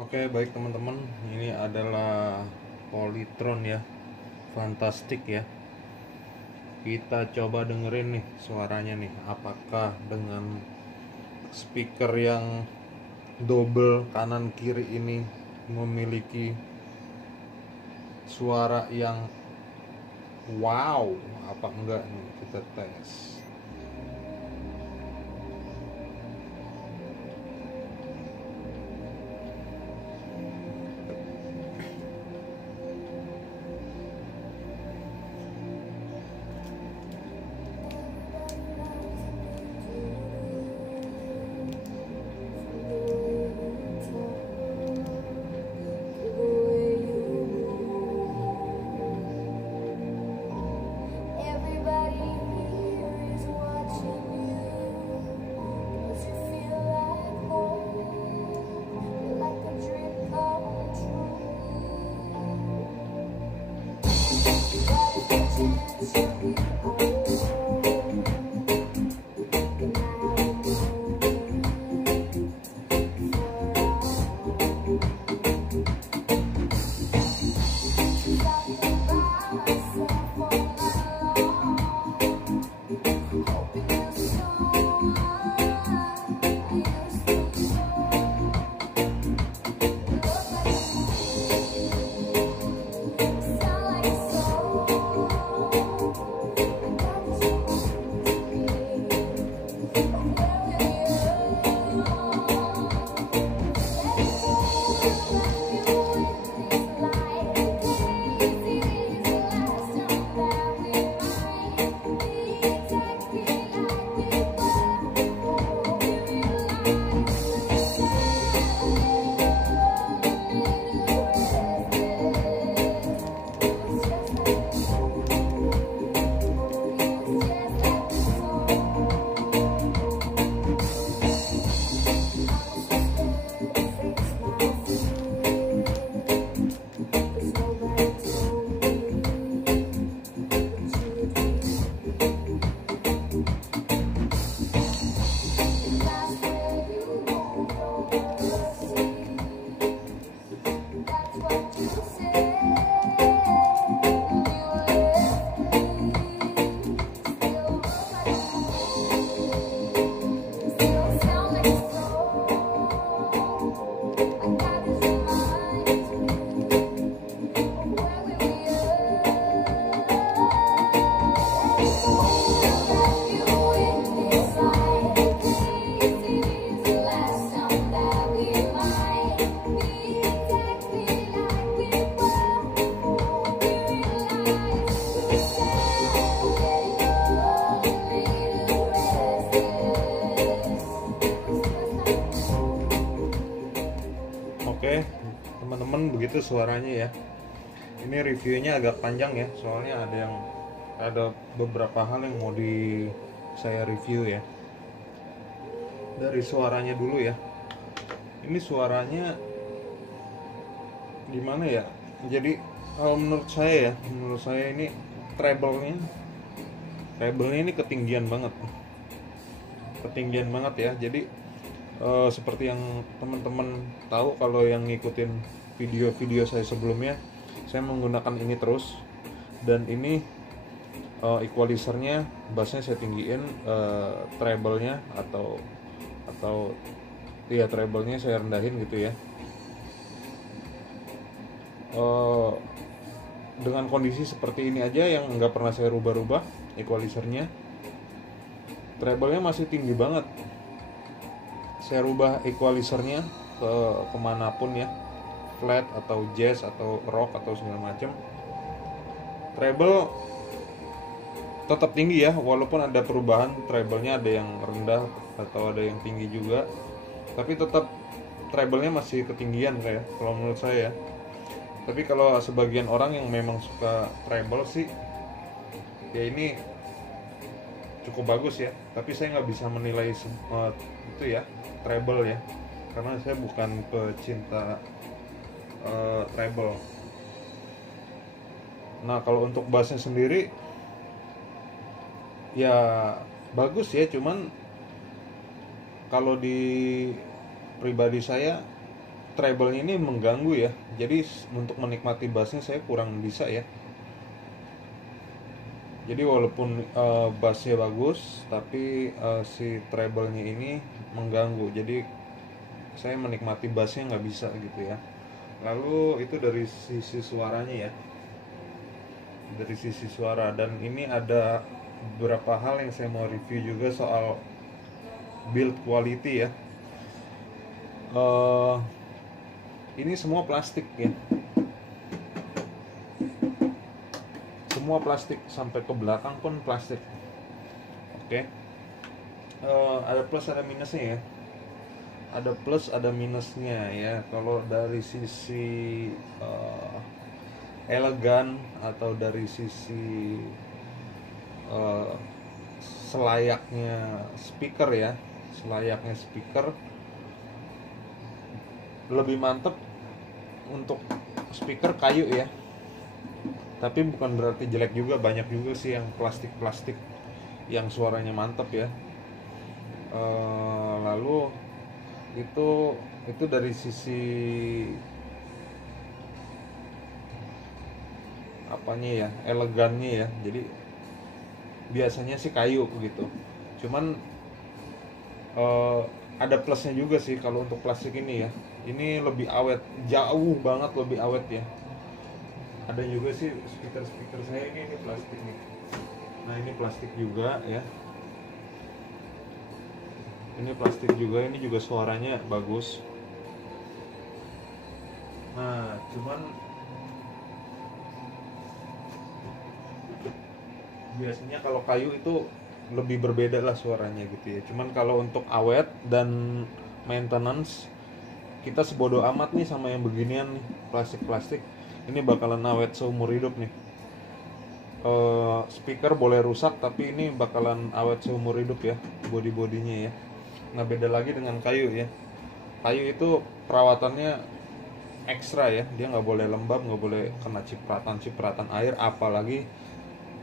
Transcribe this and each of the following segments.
Oke, baik teman-teman, ini adalah Polytron ya, fantastik ya. Kita coba dengerin nih suaranya nih, apakah dengan speaker yang double kanan kiri ini memiliki suara yang wow apa enggak nih, kita tes. Oke, teman-teman, begitu suaranya ya. Ini reviewnya agak panjang ya, soalnya ada beberapa hal yang mau saya review ya. Dari suaranya dulu ya. Ini suaranya gimana ya? Jadi kalau menurut saya ini treble-nya ini ketinggian banget ya. Jadi seperti yang teman-teman tahu, kalau yang ngikutin video-video saya sebelumnya, saya menggunakan ini terus. Dan ini equalizernya, bassnya saya tinggiin, treble-nya atau treble-nya saya rendahin gitu ya. Dengan kondisi seperti ini aja yang nggak pernah saya rubah-rubah equalizernya, treble-nya masih tinggi banget. Saya rubah equalizernya kemanapun ya, flat atau jazz atau rock atau segala macam, treble tetap tinggi ya, walaupun ada perubahan treble-nya, ada yang rendah atau ada yang tinggi juga, tapi tetap treble-nya masih ketinggian kayak kalau menurut saya ya. Tapi kalau sebagian orang yang memang suka treble sih, ya ini cukup bagus ya. Tapi saya nggak bisa menilai itu ya, treble ya, karena saya bukan pecinta treble. Nah, kalau untuk bassnya sendiri ya bagus ya, cuman kalau di pribadi saya treble-nya ini mengganggu ya. Jadi untuk menikmati bassnya saya kurang bisa ya. Jadi walaupun bassnya bagus, tapi si treble-nya ini mengganggu. Jadi saya menikmati bassnya nggak bisa gitu ya. Lalu itu dari sisi suaranya ya, dari sisi suara. Dan ini ada beberapa hal yang saya mau review juga soal build quality ya. Ini semua plastik ya, semua plastik, sampai ke belakang pun plastik. Oke. Ada plus ada minusnya ya, ada plus ada minusnya ya. Kalau dari sisi elegan atau dari sisi selayaknya speaker ya, selayaknya speaker, lebih mantep untuk speaker kayu ya. Tapi bukan berarti jelek juga, banyak juga sih yang plastik-plastik yang suaranya mantep ya. Lalu itu dari sisi apanya ya, elegannya ya. Jadi biasanya sih kayu gitu. Cuman ada plusnya juga sih kalau untuk plastik ini ya. Ini lebih awet, jauh banget lebih awet ya. Ada juga sih speaker saya ini plastik nih. Nah ini plastik juga ya. Ini plastik juga, ini juga suaranya bagus. Nah cuman biasanya kalau kayu itu lebih berbeda lah suaranya gitu ya. Cuman kalau untuk awet dan maintenance, kita sebodoh amat nih sama yang beginian nih, plastik-plastik. Ini bakalan awet seumur hidup nih. Speaker boleh rusak tapi ini bakalan awet seumur hidup ya, body-bodinya ya. Nah beda lagi dengan kayu ya. Kayu itu perawatannya ekstra ya, dia nggak boleh lembab, nggak boleh kena cipratan air, apalagi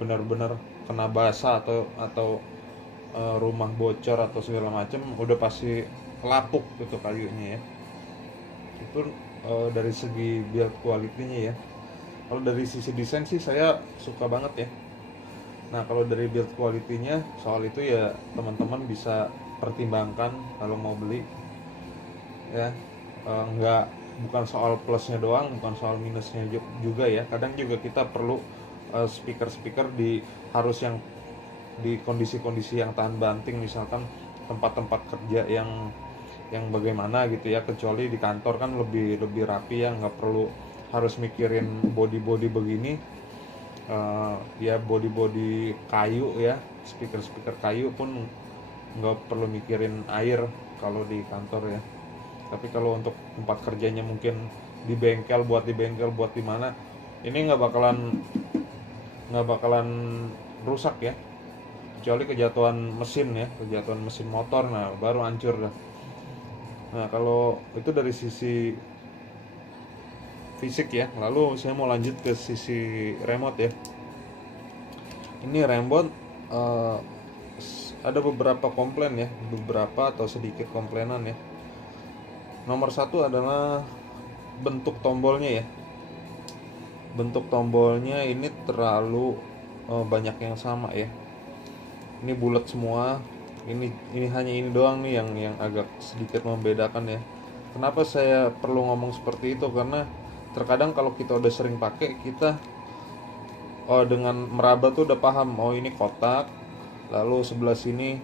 benar-benar kena basah atau rumah bocor atau segala macam, udah pasti lapuk gitu kayunya ya. Itu dari segi build quality-nya ya. Kalau dari sisi desain sih saya suka banget ya. Nah kalau dari build quality-nya, soal itu ya teman-teman bisa pertimbangkan kalau mau beli ya. Bukan soal plusnya doang, bukan soal minusnya juga ya. Kadang juga kita perlu speaker harus yang di kondisi-kondisi yang tahan banting, misalkan tempat-tempat kerja yang bagaimana gitu ya. Kecuali di kantor kan lebih rapi ya, nggak perlu harus mikirin body begini. Ya body kayu ya, speaker kayu pun nggak perlu mikirin air kalau di kantor ya. Tapi kalau untuk tempat kerjanya mungkin di bengkel buat di mana, ini nggak bakalan rusak ya, kecuali kejatuhan mesin motor, nah baru hancur dah. Nah kalau itu dari sisi fisik ya. Lalu saya mau lanjut ke sisi remote ya. Ini remote ada beberapa komplain ya, beberapa atau sedikit komplainan ya. Nomor satu adalah bentuk tombolnya ya. Bentuk tombolnya ini terlalu banyak yang sama ya. Ini bulat semua. Ini hanya ini doang nih yang agak sedikit membedakan ya. Kenapa saya perlu ngomong seperti itu? Karena terkadang kalau kita udah sering pakai, kita dengan meraba tuh udah paham, oh ini kotak, lalu sebelah sini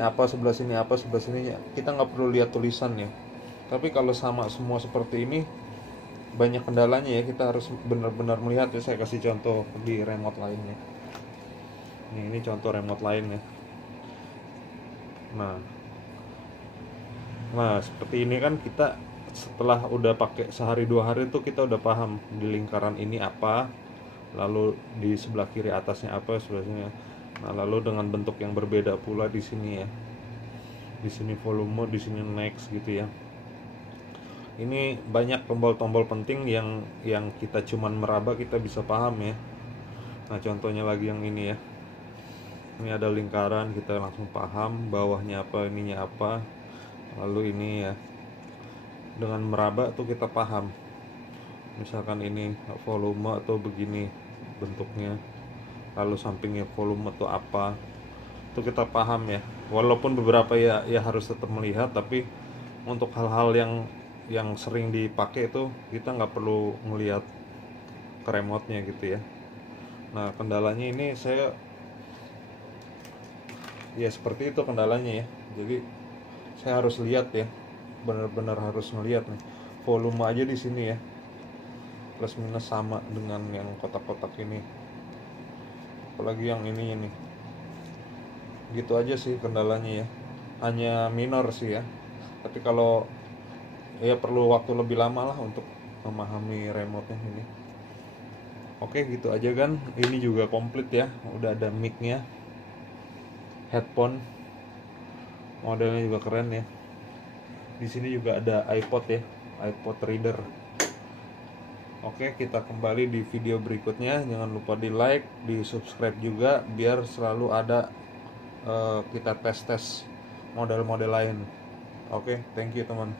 apa, sebelah sini apa, sebelah sini kita nggak perlu lihat tulisan ya. Tapi kalau sama semua seperti ini, banyak kendalanya ya, kita harus benar-benar melihat ya. Saya kasih contoh di remote lainnya. Ini contoh remote lainnya. Nah seperti ini kan, kita setelah udah pakai sehari 2 hari tuh kita udah paham di lingkaran ini apa, lalu di sebelah kiri atasnya apa, sebelah sini. Nah lalu dengan bentuk yang berbeda pula di sini ya, di sini volume, di sini next gitu ya. Ini banyak tombol-tombol penting yang kita cuman meraba kita bisa paham ya. Nah contohnya lagi yang ini ya, ini ada lingkaran, kita langsung paham bawahnya apa, ininya apa. Lalu ini ya, dengan meraba tuh kita paham. Misalkan ini volume atau begini bentuknya, lalu sampingnya volume atau apa, itu kita paham ya. Walaupun beberapa ya harus tetap melihat, tapi untuk hal-hal yang sering dipakai itu kita nggak perlu ngelihat ke remote-nya gitu ya. Nah, kendalanya ini ya seperti itu kendalanya ya. Jadi saya harus lihat ya, benar-benar harus ngelihat nih volume aja di sini ya, plus minus sama dengan yang kotak-kotak ini, apalagi yang ini gitu aja sih kendalanya ya, hanya minor sih ya. Tapi kalau ya perlu waktu lebih lama lah untuk memahami remote-nya ini. Oke, gitu aja kan. Ini juga komplit ya, udah ada mic-nya, headphone, modelnya juga keren ya. Di sini juga ada iPod ya, iPod reader. Oke, kita kembali di video berikutnya. Jangan lupa di like, di subscribe juga, biar selalu ada kita tes-tes model-model lain. Oke, thank you teman.